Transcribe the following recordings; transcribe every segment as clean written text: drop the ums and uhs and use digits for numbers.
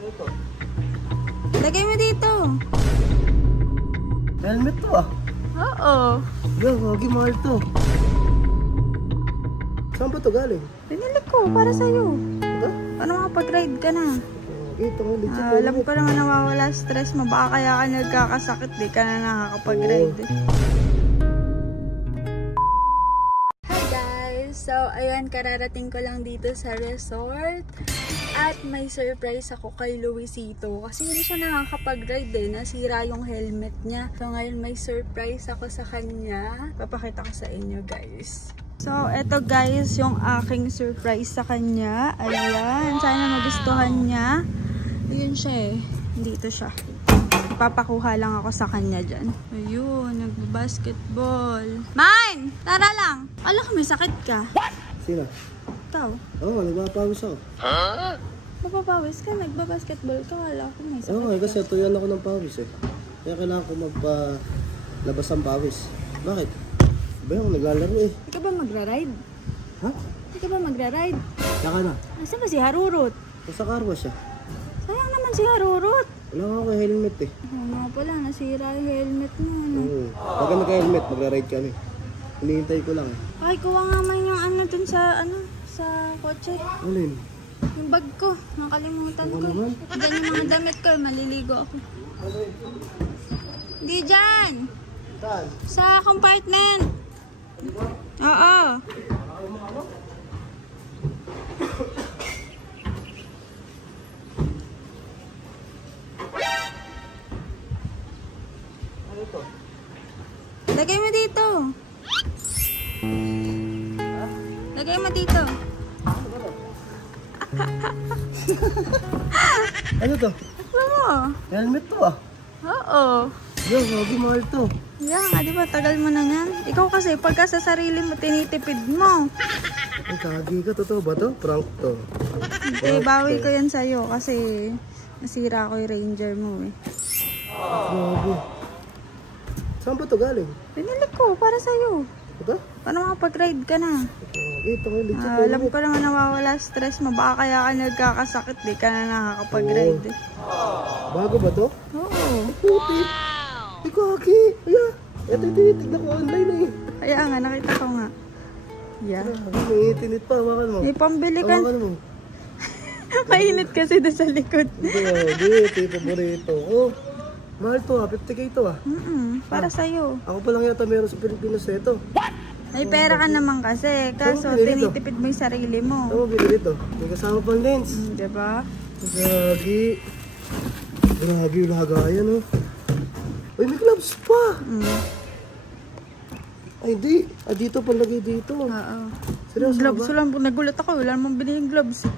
Ito. Lagay mo dito. Helmet to ah. Oo. Yo, wagi mahal to. Saan ba to galing? Pinili ko para sa'yo. Ito? Paano makapag-ride ka na? Ito nga, legit. Alam ko naman nawawala stress mo. Baka kaya ka nagkakasakit. Di ka na nakakapag-ride. Hi guys! So, ayan, kararating ko lang dito sa resort. At may surprise ako kay Luisito. Kasi hindi siya nakakapag-ride eh. Nasira yung helmet niya. So, ngayon may surprise ako sa kanya. Papakita ko sa inyo guys. So, eto guys, yung aking surprise sa kanya. Ayan, sana magustuhan niya. Ayun siya eh. Dito siya. Papakuha lang ako sa kanya dyan. Ayun, nagbabasketball. Mine! Tara lang! Alam ko may sakit ka. What? Sino? Ikaw. Oo, nagpapawis ako. Huh? Mapapawis ka? Nagbabasketball ka? Wala ko may sakit Oo, kasi tuyan ako ng pawis eh. Kaya kailangan ko magpalabas ang pawis. Bakit? Ba yung naglalaro eh. Hindi ka ba magra-ride? Ha? Hindi ka ba magra-ride? Saka na. Asan ba si Harurot? Nasa karwa siya. Sayang naman si Harurot. Wala nga ako helmet eh. Oo nga pala, nasira yung helmet mo. Ano? Oo. Pagka nagka-helmet, magra-ride kami. Hinihintay ko lang eh. Ay, kuha nga man yung ano dun sa, sa kotse. Alin? Yung bag ko, nakalimutan ko. naman? Diyan yung mga damit ko, maliligo ako. Hindi dyan! Saan? Sa compartment! Oo! Ano ito? Lagay mo dito! Lagay mo dito! Ano to? Oo! Helmet to ah. Oo! Yo, wagi mahal to. Yeah nga, di ba? Tagal mo na yan. Ikaw kasi, pagka sa sarili mo, tinitipid mo. Ay, kagi ka. Totoo ba to? Prank to. Eh, bawi ko yan sa'yo kasi nasira ko yung Ranger mo eh. Grabe. Saan ba to galing? Pinili ko para sa'yo. Ito? Paano makapag-ride ka na? Ito nga, legit. Alam ko naman nawawala stress mo. Baka kaya ka nagkakasakit. Di ka na nakakapag-ride eh. Bago ba to? Oo. Puti. Ay, kagi. Ayan. Ito yung tinitignan ko online eh. Kaya nga, nakita ko nga. Yeah. May tinit pa. Hawakan mo. May pambili ka. Hawakan mo. Mainit kasi doon sa likod. Hindi. Ito yung paborito ko. Mahal to ah. 50k to ah. Para sa'yo. Ako pa lang yata meron sa Pilipinas na ito. May pera ka naman kasi. Kaso, tinitipid mo yung sarili mo. Ano mo binili ito? May kasama pang lens. Diba? Gagi. Grabe yung lagayan oh. Ay, may gloves pa. Ay, hindi. Ah, dito palagay dito. Oo. Seryoso Gloves ba? lang. Nagulat ako. Wala namang biniging gloves.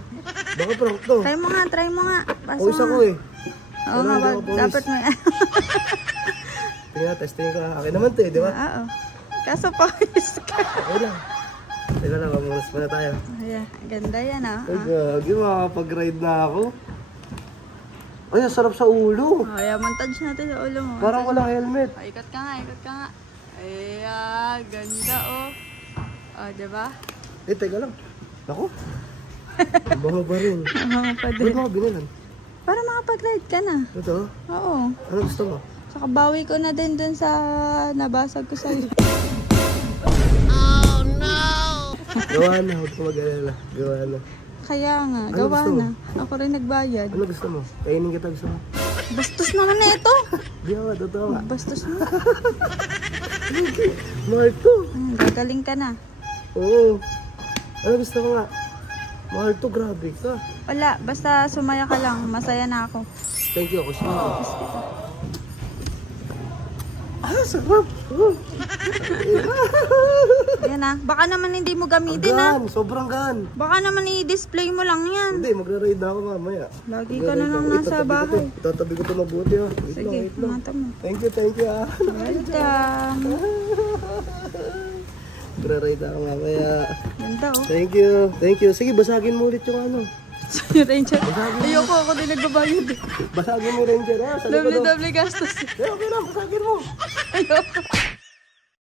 Baka prank to. Try mo nga, try mo nga. Paso Pawis ako eh. Oo nga, dapat mo yan. Tingnan, testing ka. Akin naman to eh, di ba? Oo. Kaso pawis ka. Okay lang. Teka lang, mamunas pa na tayo. Ayan, ganda yan ah. Ay, gagi, makakapag-ride na ako. Ay, ang sarap sa ulo. Ayan, montage natin sa ulo mo. Parang walang helmet. Ikot ka nga, ikot ka nga. Ayan, ganda oh. O, diba? Eh, teka lang. Ako? Bango ba rin? Mga pa Ba't din. mga binilan? Para makapag-ride ka na. Ito? Oo. Ano gusto mo? Saka bawi ko na din dun sa nabasag ko sa'yo. Gawa na, huwag ka mag-alala. Gawa na. Kaya nga, Ano gawa gusto mo? na. Ako rin nagbayad. Ano gusto mo? Kainin kita gusto mo? Bastos naman na ito. Di ako, totoo nga. Bastos mo. Mahal to. Gagaling ka na. Oo. Ano gusto mo nga? Mahal to, grabe ka. Wala, basta sumaya ka lang. Masaya na ako. Thank you, gusto mo. Kiss kita. Ah, sarap. Yan ah. Baka naman hindi mo gamitin ah. Gan, sobrang gan. Baka naman i-display mo lang yan. Hindi, magra-ride na ako mamaya. Lagi ka na lang nasa bahay. Itatabi ko ito mabuti ha. Wait Sige, lang, wait lang. mata mo. Thank you ah. Welcome. Magra-ride ako mamaya. Ganda oh. Thank you. Sige, basagin mo ulit yung ano. Yung Ranger. Ayoko, ako din nagbabayad eh. Basagin mo Ranger ha. Sa likod, oh. Doble gastos. Okay lang, basagin mo. Ayoko.